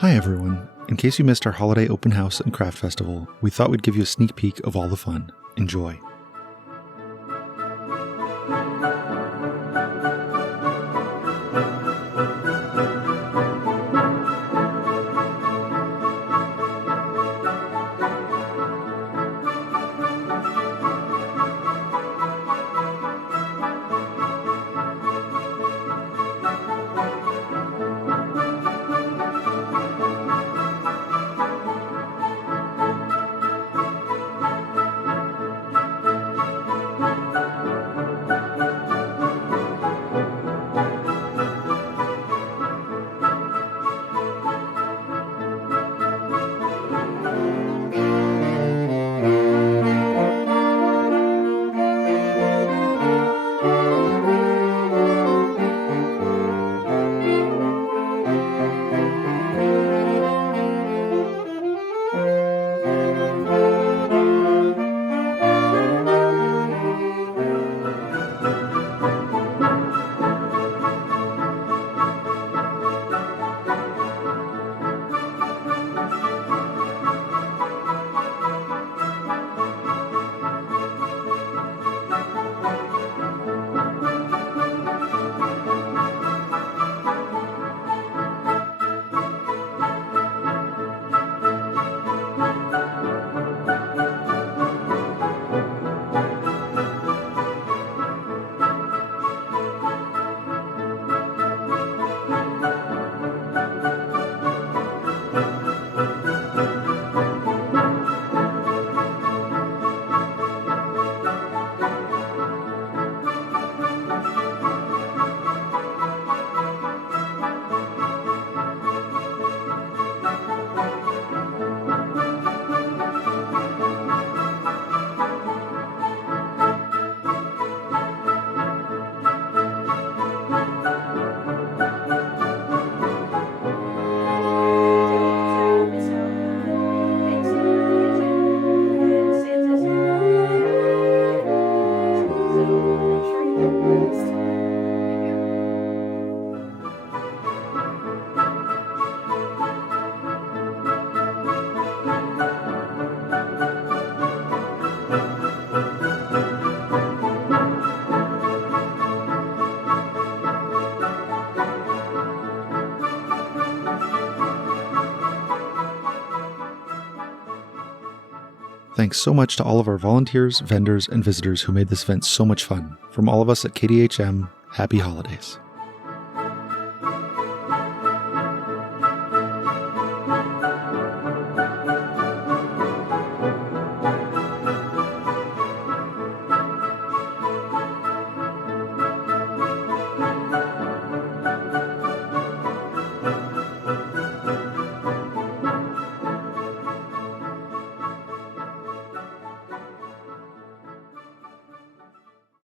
Hi everyone. In case you missed our holiday open house and craft festival, we thought we'd give you a sneak peek of all the fun. Enjoy. Thanks so much to all of our volunteers, vendors, and visitors who made this event so much fun. From all of us at KDHM, happy holidays.